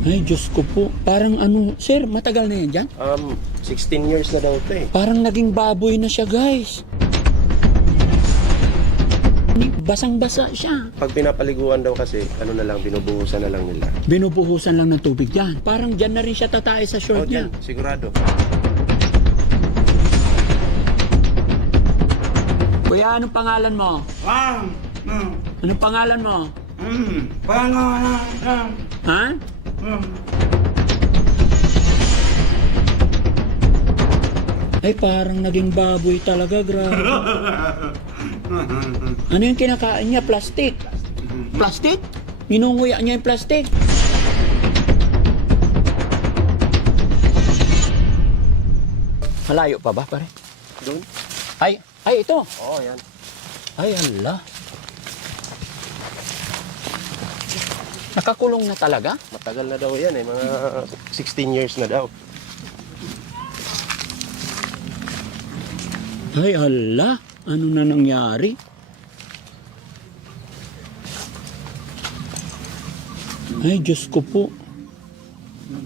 Ay, Diyos ko po. Parang ano, sir, matagal na yan dyan? 16 years na daw ito eh. Parang naging baboy na siya, guys. Basang-basa siya. Pag pinapaliguan daw kasi, ano na lang, binubuhusan na lang nila. Binubuhusan lang ng tubig dyan. Parang dyan na rin siya tatay sa short niya. Dyan, sigurado. Kuya, anong pangalan mo? Anong pangalan mo? Ha? Ay, parang naging baboy talaga, grabe. Ano yung kinakain niya? Plastic? Plastic? Minunguya niya yung plastic. Malayo pa ba, pare? Doon? Ay, ito. Oo, yan. Ay, ala. Nakakulong na talaga? Matagal na daw yan eh, mga 16 years na daw. Ay, ala. Ano na nangyari? Ay, Diyos ko po.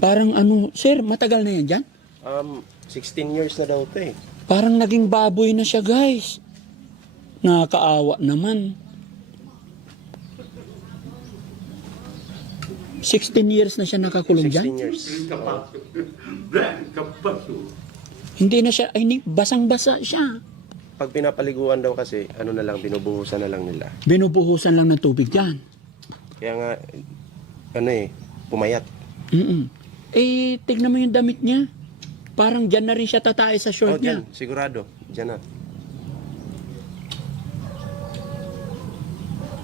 Parang ano, sir, matagal na yan dyan? 16 years na daw ito eh. Parang naging baboy na siya, guys. Nakakaawa naman. 16 years na siya nakakulong 16 dyan? years. Hindi na siya, ay, basang-basa siya. Pag pinapaliguan daw kasi, ano na lang, binubuhusan na lang nila. Binubuhusan lang ng tubig dyan. Kaya nga, ano eh, pumayat. Eh, tignan mo yung damit niya. Parang dyan na rin siya tatay sa short niya. Dyan, sigurado. Dyan na.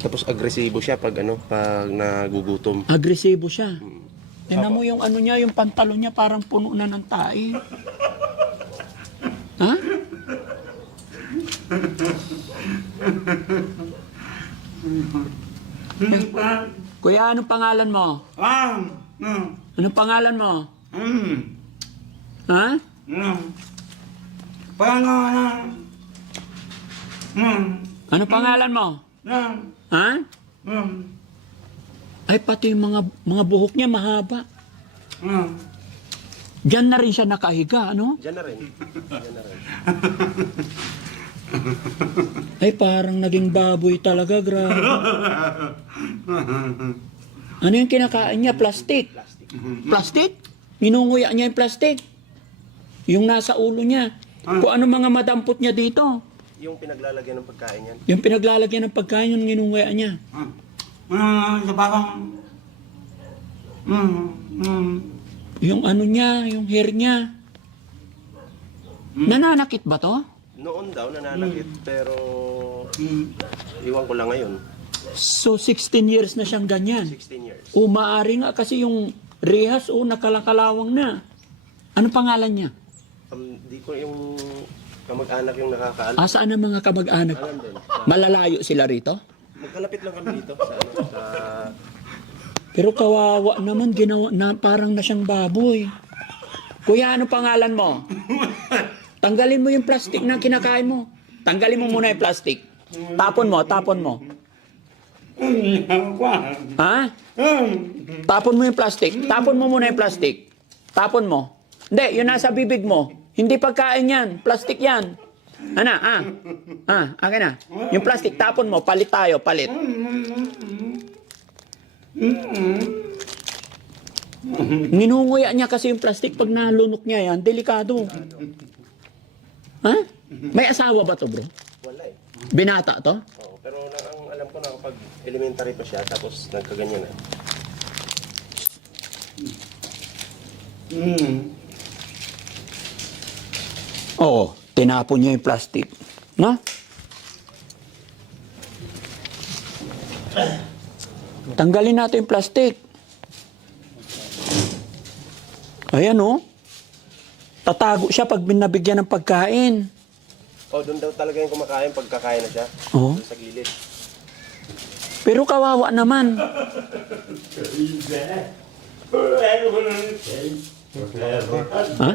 Tapos agresibo siya pag pag nagugutom. Agresibo siya. Tignan mo yung ano niya, yung pantalon niya parang puno na ng tae. Ha? Kuya, anong pangalan mo? Anong pangalan mo? Ha? Anong pangalan mo? Ha? Ay, pati yung mga buhok niya mahaba. Diyan na rin siya nakahiga, ano? Dyan na rin. Dyan na rin. Ay, parang naging baboy talaga, grabe. Ano yung kinakain niya? Plastic? Plastic? Minunguya niya yung plastic. Yung nasa ulo niya. Kung ano mga madampot niya dito. Yung pinaglalagyan ng pagkain yan. Yung pinaglalagyan ng pagkain, yung ginunguya niya. Yung ano niya, yung hair niya. Nananakit ba to? Noon daw nananakit, pero iwan ko lang ngayon. So, 16 years na siyang ganyan. 16 years. O maaari nga kasi yung rehas, nakalakalawang na. Ano pangalan niya? Di ko yung kamag-anak yung nakakaalam. Saan ang mga kamag-anak? Alam din. Malalayo sila rito? Magkalapit lang kami dito sa Pero kawawa naman, ginawa na parang na siyang baboy. Kuya, ano pangalan mo? Tanggalin mo yung plastic na kinakain mo. Tanggalin mo muna yung plastic. Tapon mo, tapon mo. Ha? Tapon mo yung plastic. Tapon mo muna yung plastic. Tapon mo. Hindi, yun nasa bibig mo. Hindi pagkain yan. Plastic yan. Akin na. Yung plastic, tapon mo. Palit tayo, palit. Ninunguya niya kasi yung plastic pag nalunok niya yan. Delikado. Ha? May asawa ba to, bro? wala eh. Binata to? Oo, pero ang alam ko na kapag elementary pa siya, tapos nagkaganyan na. Oo, tinapon niya yung plastic. No? Tanggalin natin yung plastic. Ayan oh. Tatago siya pag binabigyan ng pagkain. Doon daw talaga yung kumakain pag kakain na siya. Oo. Doon sa gilid. Pero kawawa naman. Ha?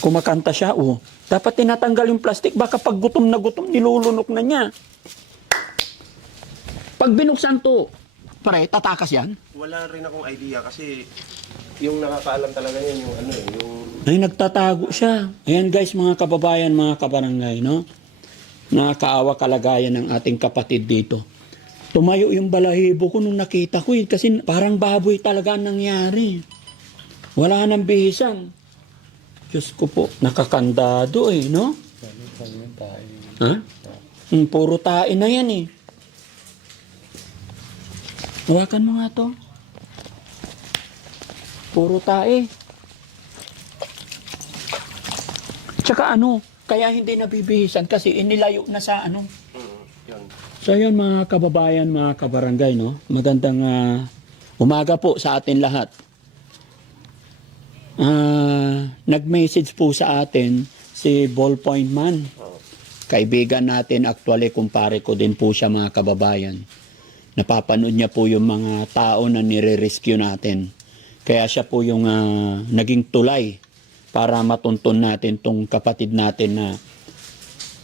Kumakanta siya, oh. Dapat tinatanggal yung plastic, baka pag gutom na gutom, nilulunok na niya. Pag binuksan to, spray, tatakas yan? Wala rin akong idea kasi yung nakakaalam talaga yan yung ano eh, yung Ay, nagtatago siya. Ayan guys, mga kababayan, mga kabarangay, no? Nakakaawa kalagayan ng ating kapatid dito. Tumayo yung balahibo ko nung nakita ko eh, kasi parang baboy talaga ang nangyari. Wala nang bihisan. Diyos ko po, nakakandado eh, no? Ha? Puro tae na yan eh. Hawakan mo nga to. Puro tae. Tsaka ano, kaya hindi nabibihisan kasi inilayo na sa ano. yun. So yun mga kababayan, mga kabarangay, no? Magandang umaga po sa atin lahat. Nag-message po sa atin si Ballpoint Man. Kaibigan natin, actually kumpare ko din po siya mga kababayan. Napapanood niya po yung mga tao na nire-rescue natin. Kaya siya po yung naging tulay para matuntun natin tong kapatid natin na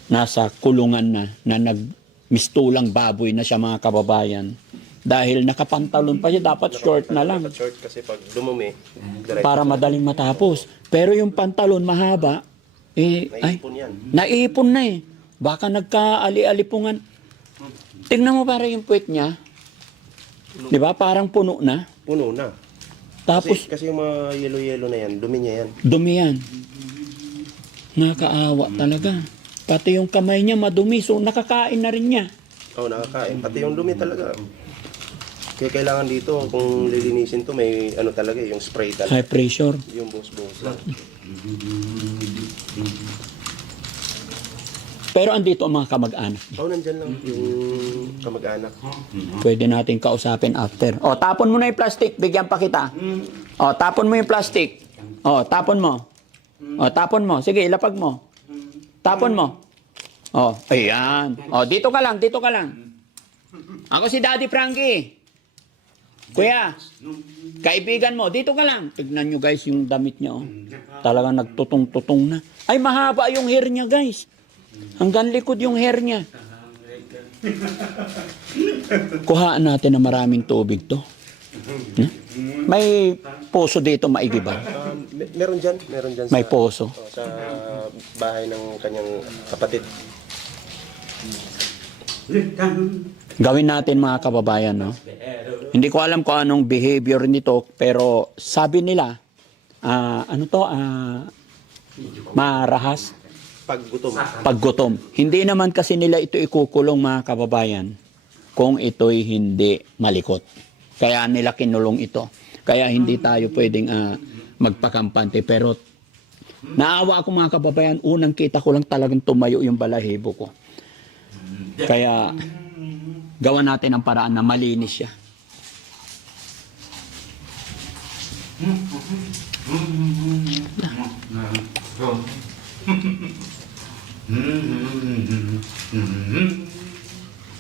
nasa kulungan na nagmistulang baboy na siya mga kababayan. Dahil nakapantalon pa siya, dapat short na lang. Dapat short kasi pag dumumi, diretso Para madaling matapos. Pero yung pantalon mahaba, naiipon yan. naipon na eh. Baka nagkaali-alipungan. Tingnan mo para yung puwet niya. Di ba? Parang puno na. Puno na. Tapos, Kasi yung mga yellow-yellow na yan, dumi niya yan. dumi yan. Nakakaawa talaga. Pati yung kamay niya madumi, so nakakain na rin niya. Oo, nakakain. Pati yung dumi talaga. Kaya kailangan dito, kung lilinisin to, may ano talaga, yung spray talaga. High pressure. Yung buhos-buhos lang. Pero andito ang mga kamag-anak. Oo, nandyan lang yung kamag-anak. Pwede natin kausapin after. O, tapon mo na yung plastic. Bigyan pa kita. O, tapon mo yung plastic. O, tapon mo. O, tapon mo. Sige, ilapag mo. Tapon mo. O, ayan. O, dito ka lang, dito ka lang. Ako si Daddy Frankie. Kuya, kaibigan mo, dito ka lang. Tignan nyo guys yung damit niya. Oh. Talagang nagtutong-tutong na. Ay, mahaba yung hair niya guys. Hanggang likod yung hair niya. Kuhaan natin na maraming tubig to. May poso dito maigi ba? Meron dyan May sa, poso. sa bahay ng kanyang kapatid. Gawin natin mga kababayan, no? Hindi ko alam kung anong behavior nito, pero sabi nila, marahas Pag gutom. Hindi naman kasi nila ito ikukulong mga kababayan kung ito'y hindi malikot. Kaya nila kinulong ito. Kaya hindi tayo pwedeng magpakampante. Pero naawa ako mga kababayan, unang kita ko lang talagang tumayo yung balahibo ko. Kaya gawa natin ang paraan na malinis siya.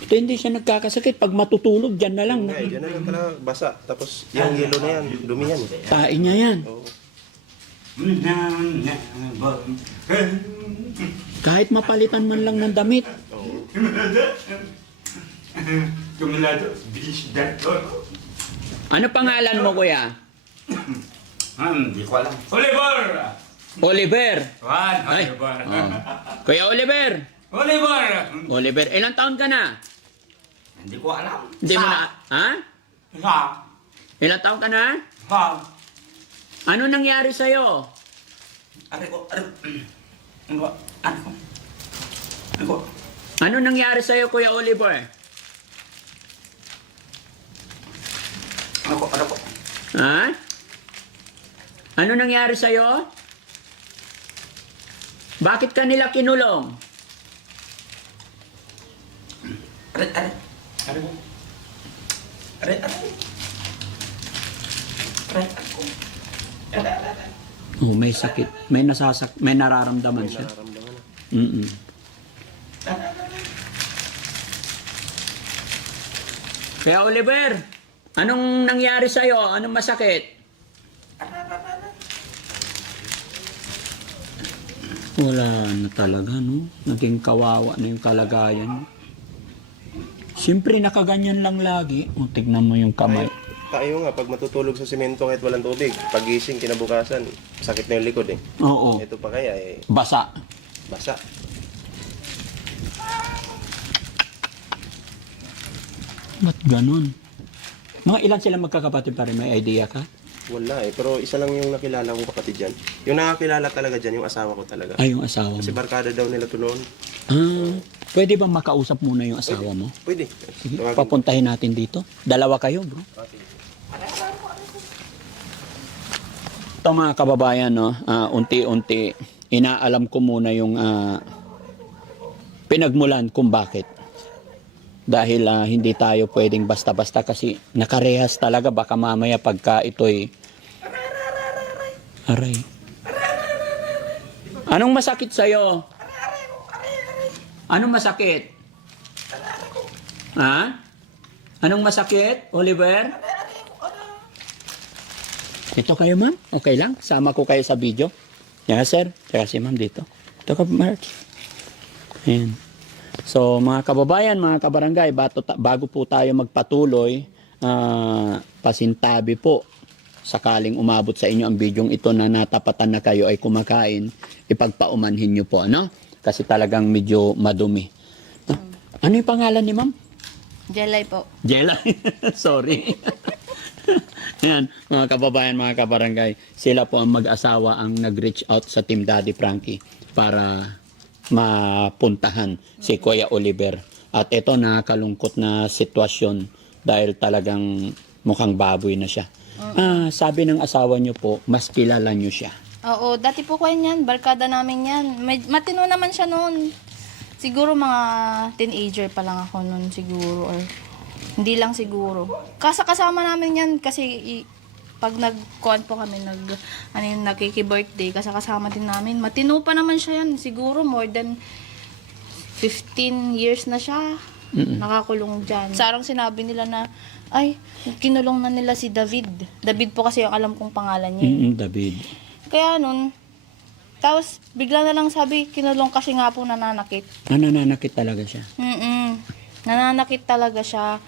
Ito hindi siya nagkakasakit. Pag matutulog, dyan na lang. Ngay, dyan na lang talaga basa. Tapos yung yellow na yan, dumi yan. Tain niya yan. Oo. Kahit mapalitan man lang ng damit. Oo. Ano pangalan mo, kuya? Hindi ko alam. Oliver! Oliver. Juan, Ay. Oliver. Oh. Kuya Oliver. Oliver! Oliver, ilang taon ka na? Hindi ko alam. Hindi mo na... Ha? Ha? Ilang taon ka na? Ha? Ano nangyari sa'yo? Ano ko? Ano ko? Ano ko? Ano ko? Ano nangyari sa'yo, Kuya Oliver? Ano ko? Ano ko? Ha? Ano nangyari sa'yo? Bakit ka nila kinulong? Ano? Ano? Ano ko? Ano? Ano? Oh, may sakit. May may nararamdaman siya. Nararamdaman na. Mm-mm. Kaya Oliver, anong nangyari sa'yo? Anong masakit? Wala na talaga, no? Naging kawawa na yung kalagayan. Siyempre, nakaganyan lang lagi. O, tignan mo yung kamay. Tayo nga, pag matutulog sa simento kahit walang tubig, pagising, kinabukasan, sakit na yung likod eh. Oo. Ito pa kaya eh, Basa. basa. Ba't ganun? Mga ilan sila magkakapatid pa rin? May idea ka? Wala eh, pero isa lang yung nakilala kong kapatid dyan. Yung nakakilala talaga dyan, yung asawa ko talaga. Ay, yung asawa Kasi mo. barkada daw nila to noon. Pwede bang makausap muna yung asawa mo? Pwede. Sige, Tawagin. papuntahin natin dito. Dalawa kayo, bro. Ito mga kababayan, no, unti-unti, inaalam ko muna yung pinagmulan kung bakit. Dahil hindi tayo pwedeng basta-basta kasi nakarehas talaga. Baka mamaya pagka ito'y... Aray. Anong masakit sa'yo? Anong masakit? Ha? Anong masakit, Oliver? Ito kayo, ma'am? Okay lang? Sama ko kayo sa video? Yes, sir. Tsaka si ma'am dito. Ito ka, Mark. Ayan. So, mga kababayan, mga kabarangay, bago po tayo magpatuloy, pasintabi po, sakaling umabot sa inyo ang bidyong ito na natapatan na kayo ay kumakain, ipagpaumanhin nyo po, ano? Kasi talagang medyo madumi. Ano yung pangalan ni ma'am? Jelay po. Jelay. Sorry. Yan, mga kababayan, mga kabarangay, sila po ang mag-asawa ang nag-reach out sa Team Daddy Frankie para mapuntahan si Kuya Oliver. At ito, nakakalungkot na sitwasyon dahil talagang mukhang baboy na siya. Sabi ng asawa niyo po, mas kilala niyo siya. Oo, dati po ko yan. Barkada namin yan. Matino naman siya noon. Siguro mga teenager pa lang ako noon siguro. Or hindi lang siguro. Kasama namin yan kasi pag nag-con po kami, nakiki-birthday, kasama din namin. Matino pa naman siya yan. Siguro more than 15 years na siya. Nakakulong dyan. Sarang sinabi nila na, ay, kinulong na nila si David. David po kasi yung alam kong pangalan niya. David. Kaya nun, tapos bigla na lang sabi, kinulong kasi nga po nananakit. Nananakit talaga siya. Nananakit talaga siya.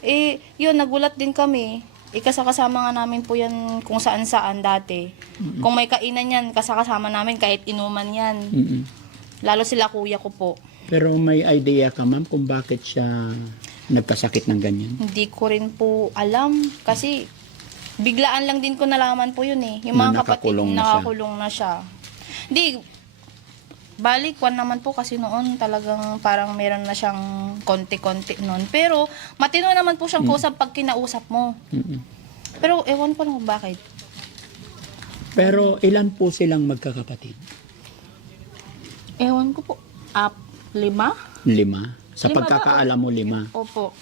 Eh, yun, nagulat din kami. Kasama nga namin po yan kung saan-saan dati. Kung may kainan yan, kasama namin kahit inuman yan. Lalo sila kuya ko po. Pero may idea ka, ma'am, kung bakit siya nagkasakit ng ganyan? Hindi ko rin po alam. Kasi biglaan lang din ko nalaman po yun eh. Yung Na mga kapatid, nakakulong na siya. nakakulong na siya. Hindi, balik, kwan naman po kasi noon talagang parang meron na siyang konti-konti noon. Pero matino naman po siyang kausap pag kinausap mo. Pero ewan ko lang kung bakit. Pero ilan po silang magkakapatid? Ewan ko po. 5? 5? Sa 5 ba? pagkakaalam mo, 5. Opo.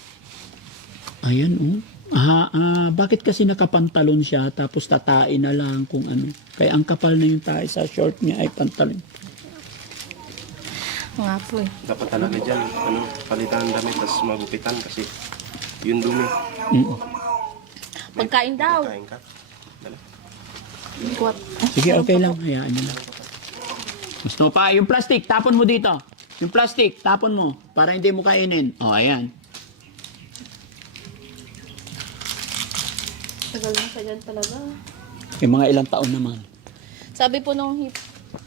Ayan, oh. Bakit kasi nakapantalon siya tapos tatain na lang kung ano. Kaya ang kapal na yung tae sa short niya ay pantalon. Nga po eh. Dapat talaga dyan, palitan ng damit, tapos magupitan kasi yun dumi. Pagkain daw. Kain ka. Dala. What? Sige, okay lang. Hayaan niyo lang. Gusto mo pa? Yung plastic, tapon mo dito. Yung plastic, tapon mo. Para hindi mo kainin. O, ayan. Tagal na siya dyan talaga. Yung mga ilang taon naman. Sabi po nung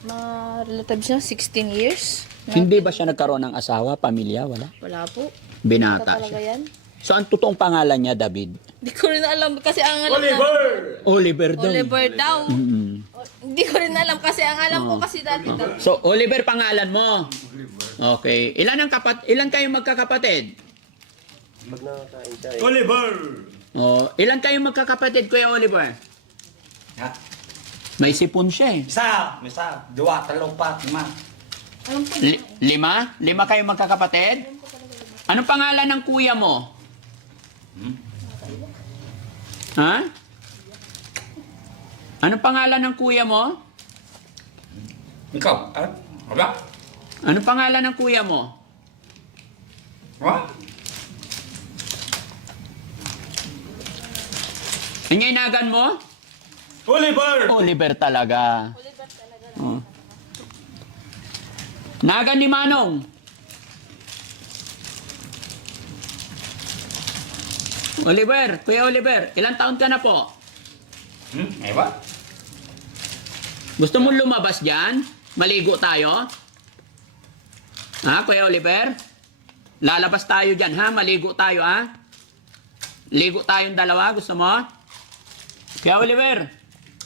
mga relatives niya, 16 years. Hindi ba siya nagkaroon ng asawa, pamilya? Wala? Wala po. Binata Talaga siya. yan. So, ang totoong pangalan niya, David? Hindi ko rin alam kasi ang alam Oliver daw. Oliver daw. Mm. Hindi ko rin alam kasi ang alam ko kasi dati daw. So, Oliver pangalan mo? Okay. Ilan kayong magkakapatid? Pag nakakain siya eh. Oliver! Oh, ilan kayong magkakapatid, Kuya Oliver? Ha? May sipon siya eh. Isa, 2, 3, 4, 5. 5? 5 kayong magkakapatid? Anong pangalan ng kuya mo? Ha? Anong pangalan ng kuya mo? Ikaw? Wala? Anong pangalan ng kuya mo? Wala? Inginagan mo? Oliver! Oliver talaga. Oh. Nagan ni Manong. Oliver, Kuya Oliver, ilang taon ka na po? Ewa? Gusto mong lumabas dyan? Maligo tayo? Ha, Kuya Oliver? Lalabas tayo dyan, ha? Maligo tayo, ha? Ligo tayong dalawa, gusto mo? Kuya Oliver,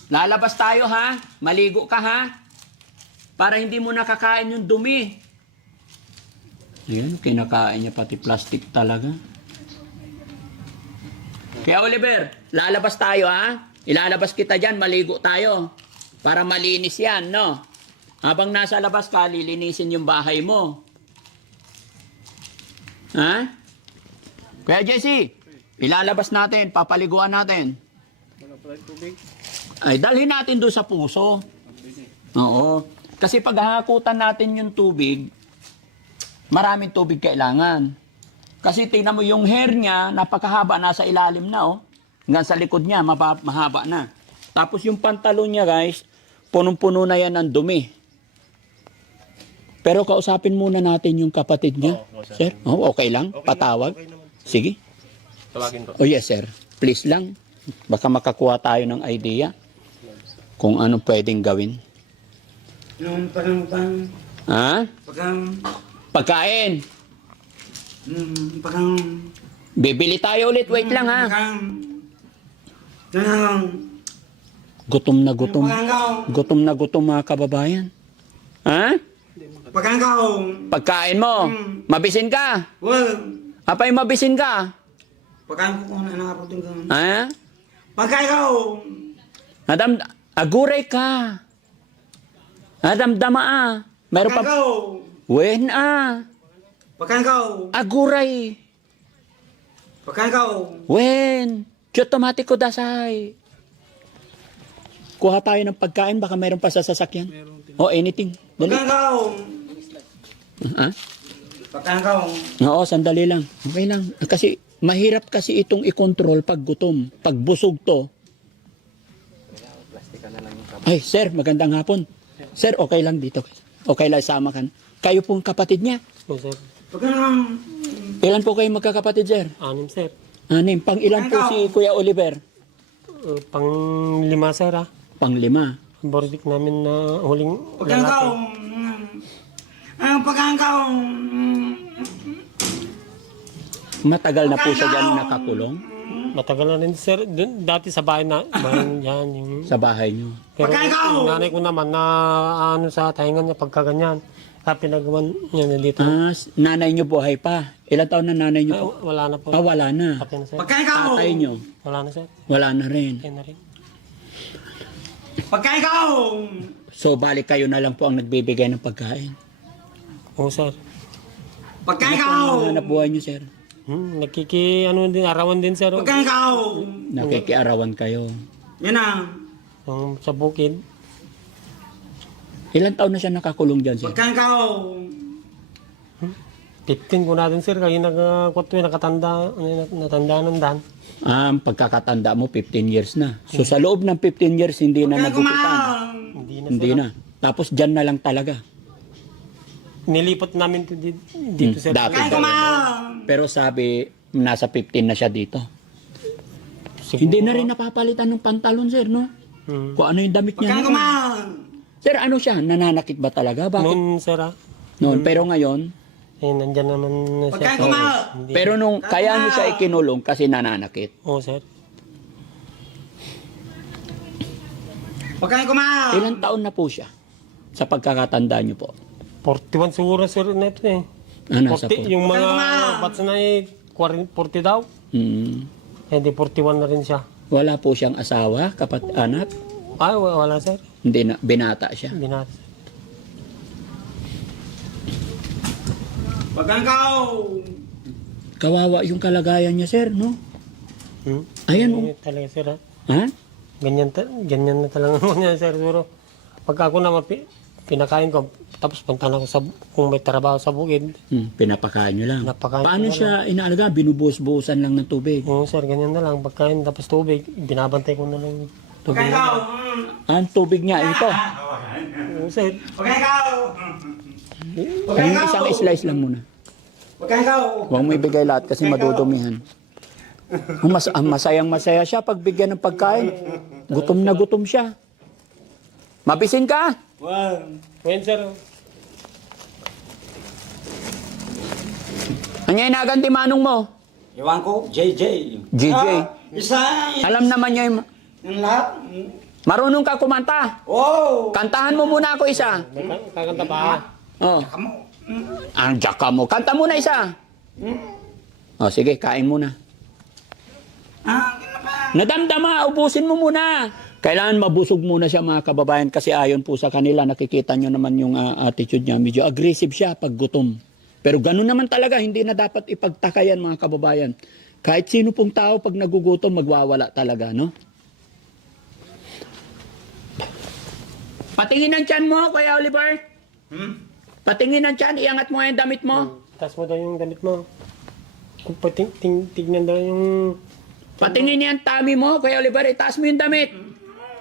lalabas tayo, ha? Maligo ka, ha? Para hindi mo nakakain yung dumi. Ayan, kinakain niya pati plastic talaga. Kuya Oliver, lalabas tayo, ha? Ilalabas kita dyan, maligo tayo. Para malinis yan, no? Habang nasa labas ka, lilinisin yung bahay mo. Ha? Kuya Jesse, ilalabas natin, papaliguan natin. Ay, dalhin natin doon sa puso. Oo. Kasi pag hahakutan natin yung tubig, maraming tubig kailangan. Kasi tingnan mo yung hair niya, napakahaba, nasa ilalim na, oh. Hanggang sa likod niya, mahaba na. Tapos yung pantalon niya, guys, punong-puno na yan ng dumi. Pero kausapin muna natin yung kapatid niya. Sir, okay lang? Patawag? Okay naman. Sige. Tawagin ko. Oh yes, sir. Please lang. Baka makakuha tayo ng idea kung ano pwedeng gawin. Yung Ha? Pagkain. Bibili tayo ulit. Wait lang, ha? Gutom na gutom. Gutom na gutom, mga kababayan. Ha? Pagkain mo. Mabisin ka. Apay mabisin ka. Ha? Aguray ka. Nadamdama ah. Meron pa. Wen ah. Aguray. Wen. Chotomatiko dasay. Kuha tayo ng pagkain, baka meron pa sa sasakyan. O anything. Dali. Ha? Oo, sandali lang. Okay lang. Kasi mahirap kasi itong i-control pag gutom. Pag busog to. Ay, sir, magandang hapon. Sir, okay lang dito. Okay lang, sama kan. Kayo pong kapatid niya. Po, sir. Ilan po kayo magkakapatid, sir? 6, sir. 6. Pang ilan po si Kuya Oliver? Pang-5, sir, ah. Pang 5. Ang bordik namin na huling lalaki. Matagal na po siya dyan nakakulong Matagal na rin, sir. Dati sa bahay na, yan, yung... sa bahay niyo. Pero yung nanay ko naman na ano sa tahingan niya pagkaganyan. Pinagawan niya na dito. Nanay niyo buhay pa. Ilan taon na nanay niyo Ay, po? wala na po. Wala na. Patay na, sir. Tatay niyo? Wala na, sir. Wala na rin. Patay na rin. So, balik kayo na lang po ang nagbibigay ng pagkain. Oo, sir. Ano po ang hanap buhay niyo, sir? Arawan din, sir. Nakikiarawan kayo. Sa bukid. Ilan taon na siya nakakulong dyan, sir? 15 ko natin, sir. Kaya nakatanda, natanda ng dan. Ang pagkakatanda mo, 15 years na. So, sa loob ng 15 years, hindi na nagupitan. Hindi na. Tapos, dyan na lang talaga. Nilipat namin dito, sir. Dati. Pero sabi, nasa 15 na siya dito. Hindi na rin napapalitan ng pantalon, sir, no? Kung ano yung damit niya. Sir, ano siya? Nananakit ba talaga? Bakit? Noon, sir, ah. Noon. Pero ngayon, Nandyan naman na siya. Hindi. pero nung kaya niyo siya ikinulong kasi nananakit. Oo, sir. Ilang taon na po siya? Sa pagkakatanda niyo po. 41 siguro, sir, na ito eh. Nasa po. 40, yung mga bats na 40 daw. Eh, di 41 na rin siya. Wala po siyang asawa, anak? Ay, wala, sir. Hindi na, binata siya. Binat. Kawawa yung kalagayan niya, sir, no? Ayan, oh. Talaga, sir, ah. Ha? Ganyan na talaga niya, sir, siguro. Pagka ako naman, pinakain ko, tapos punta na ako kung may trabaho sa bukid. Pinapakain niyo lang. Pinapakain Paano ko siya inaalaga? Binubuhos-buhusan lang ng tubig. Oo, sir, ganyan na lang. Pagkain, tapos tubig, binabantay ko na lang tubig. Ang tubig niya, ito. Oo, sir. Yung isang slice lang muna. Huwag mo ibigay lahat kasi madudumihan. Masayang masaya siya pag bigyan ng pagkain. Gutom na gutom siya. Mabisin ka? Ngayon, sir, Ano yung naganti manong mo? Iwan ko, JJ. JJ. Isa. Alam naman niya yung... Yung lahat. Marunong ka kumanta. Oh. Kantahan mo muna ako isa. kakanta pa. Oh. Kamu. Ang jaka mo. Kanta muna isa. Oh, sige, kain muna. Nadamdama, ubusin mo muna. Kailangan mabusog muna siya mga kababayan kasi ayon po sa kanila, nakikita nyo naman yung attitude niya. Medyo aggressive siya pag gutom. Pero ganun naman talaga, hindi na dapat ipagtakayan mga kababayan. Kahit sino pong tao pag nagugutom, magwawala talaga, no? Patingin ang tiyan mo, Kuya Oliver. Patingin ang tiyan, iangat mo yung damit mo. Taas mo daw yung damit mo. Kung tignan daw yung... Patingin yung tummy mo, Kuya Oliver, itaas mo yung damit.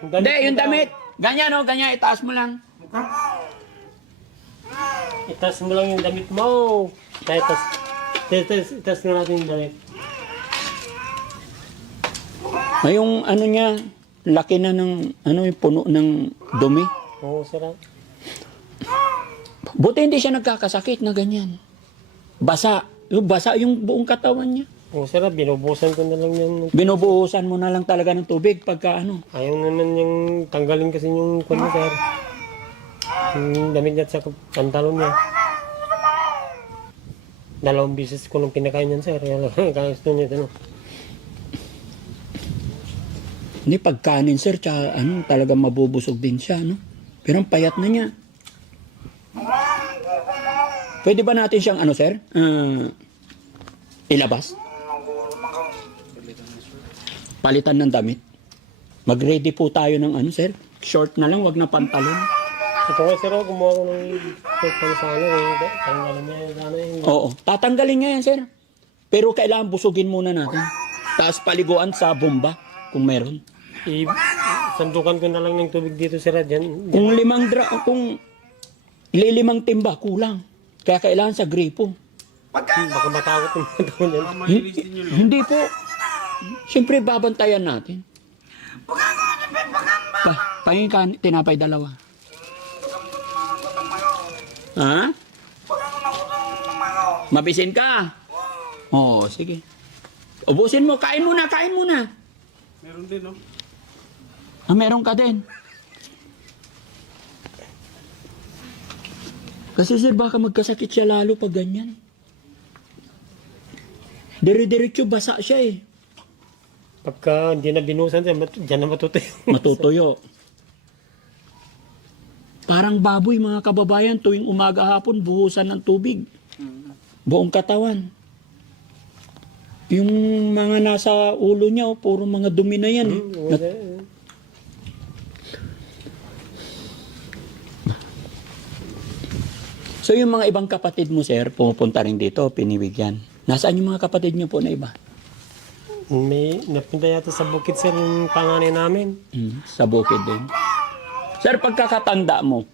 Hindi, yung damit. Ganyan, oh, ganyan, itaas mo lang. Itaas mo lang yung damit mo. Itaas mo natin yung damit. May yung ano niya, laki na ng, ano yung puno ng dumi. Oo, sir. Buti hindi siya nagkakasakit na ganyan. Basa. Basa yung buong katawan niya. Oo, sir. Binubusan ko na lang yan. Binubuhusan mo na lang talaga ng tubig pagka ano. Ayaw naman yung tanggalin kasi yung kwan niya, sir. Yung damit niya at sa pantalon niya. 2 beses ko nung pinakain yan, sir. Kakagusto niya ito, no? Hindi, pagkanin sir, tsaka ano, talagang mabubusog din siya, no? Pero ang payat na niya. Pwede ba natin siyang, ano sir? Ilabas? Palitan ng damit? Mag-ready po tayo ng ano sir? Short na lang, wag na pantalon. Ito nga, sir, kumuha ko ng pang sa ano, tanggalin niya yung ano yung... Oo, tatanggalin niya yan sir. Pero kailangan busugin muna natin. Tapos paliguan sa bomba, kung meron. Sandukan ko na lang ng tubig dito, sir, dyan. Kung kung lilimang timba, kulang. Kaya kailangan sa gripo. Baka matakot yung mga tao niyan. Hindi po. Siyempre, babantayan natin. Pahingin ka, tinapay 2. Ha? Mabisin ka? Oo, sige. Ubusin mo, kain muna, kain muna. Meron din, no? Meron ka din. Kasi sir, baka magkasakit siya lalo pag ganyan. Dire-diretso basa siya eh. Pagka hindi na binusan, sir, dyan na matutuyo. Matutuyo. Parang baboy mga kababayan, tuwing umaga hapon, buhusan ng tubig. Buong katawan. Yung mga nasa ulo niya, puro mga dumi na yan. So yung mga ibang kapatid mo, sir, pumupunta rin dito, pinibigyan. Nasaan yung mga kapatid niyo po na iba? May napunta yata sa bukid, sir, yung panganay namin. Sa bukid din. Sir, pagkakatanda mo,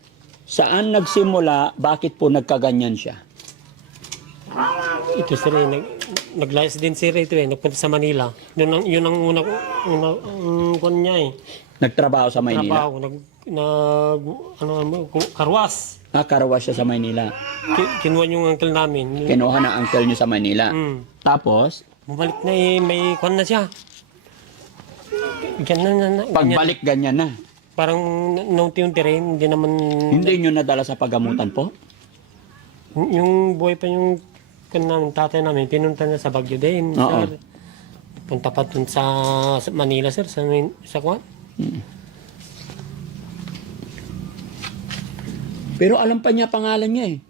saan nagsimula, bakit po nagkaganyan siya? Ito, sir, naglayas din, sir, ito nagpunta sa Manila. Yun ang una kung niya eh. Nagtrabaho sa Maynila? Karwas. Karawas siya sa Maynila. Kinuha yung uncle namin. Kinuha ng uncle niyo sa Maynila. Tapos, Bumalik na may kwan na siya. Ganyan na. pagbalik ganyan na. Parang naunti-unti rin, hindi naman... Hindi nyo nadala sa pagamutan po? Yung buhay pa yung tatay namin, pinunta niya sa Baguio din, Oo. sir. Punta pa dun sa Manila, sir, sa kwan. Pero alam pa niya pangalan niya eh.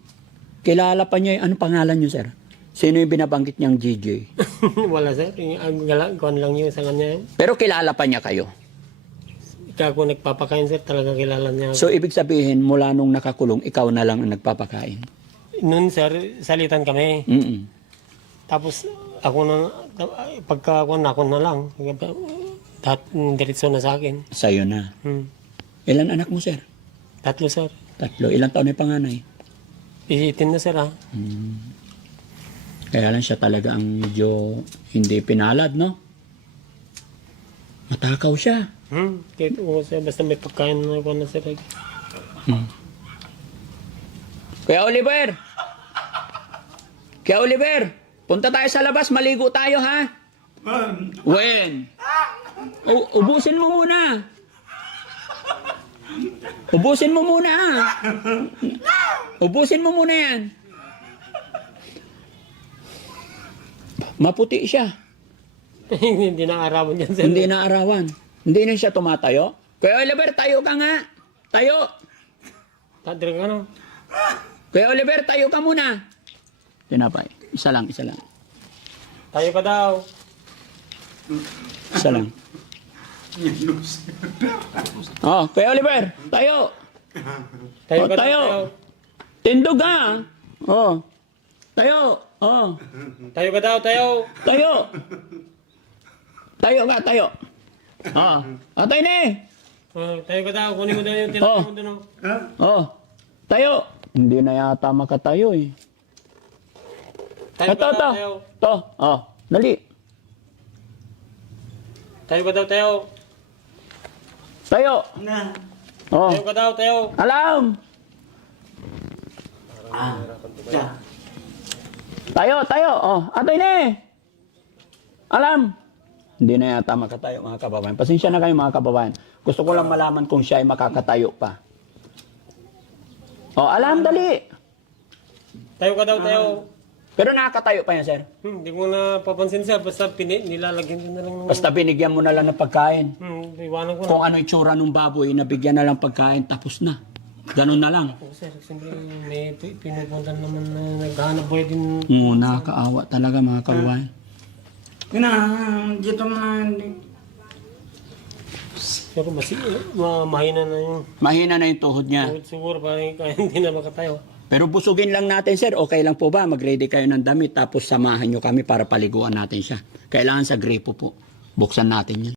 Kilala pa niya ano pangalan niyo, sir? Sino yung binabanggit niyang GJ? Wala, sir. Kwan lang yun sa kanya. Pero kilala pa niya kayo. Ikaw kung nagpapakain, sir, talaga kilala niya. So, ibig sabihin, mula nung nakakulong, ikaw na lang ang nagpapakain. Noon, sir, salitan kami. Tapos, ako na, pagka ako na lang. Diretso na sa akin. Sa'yo na. Ilan anak mo, sir? 3, sir. 3. Ilang taon na yung panganay? 18 na, sir, ha? Kaya lang siya talaga ang medyo hindi pinalad, no? Matakaw siya. Kahit basta may pagkain na ako na sir. Kuya Oliver! Kuya Oliver! Punta tayo sa labas, maligo tayo, ha? When? Ubusin mo muna. Ubusin mo muna, ha? Ubusin mo muna yan. Maputi siya. Hindi na arawan yan sir. Hindi na arawan. Hindi na siya tumatayo. Kuya Oliver, tayo ka nga. Tayo. Tadre ka no? Kuya Oliver, tayo ka muna. Tinapay. Isa lang, isa lang. Tayo ka daw. Isa lang. Oh, Kuya Oliver, tayo. Tayo Oh, ka tayo. daw. Tindog ha. Oh. Tayo. Oh. Tayo ka daw, tayo. Tayo. Tayo ka, tayo. Ah. Oh, tayo na eh. Tayo ka daw, kunin mo daw yung tinatawag mo doon. Oh. Tayo. Hindi na yata makatayo eh. Tayo Ito, ka ito. daw, tayo. Ito. Oh. Dali. Tayo ka daw, tayo. Tayo. Oh. Tayo ka daw, tayo. Alam. Tayo, tayo. Oh, atoy na eh. Alam. Hindi na yata makatayo mga kababayan. Pasensya na kayo mga kababayan. Gusto ko lang malaman kung siya ay makakatayo pa. Oh, alam, dali. Tayo ka daw, tayo. Pero nakakatayo pa yan, sir. Hindi ko na papansin sir, basta nilalagyan ko na lang ng... Basta binigyan mo na lang ng pagkain. Iwanan ko na. Kung ano itsura ng baboy, nabigyan na lang pagkain, tapos na. Ganun na lang. Sir, siyempre may pinupuntan naman na naghahanap buhay din. Oo, nakakaawa talaga mga kababayan. Dito na. Pero mahina na yung Mahina na yung tuhod niya. siguro parang kaya hindi na makatayo. Pero busugin lang natin, sir. Okay lang po ba? Mag-ready kayo ng damit, tapos samahan nyo kami para paliguan natin siya. Kailangan sa gripo po. Buksan natin yan.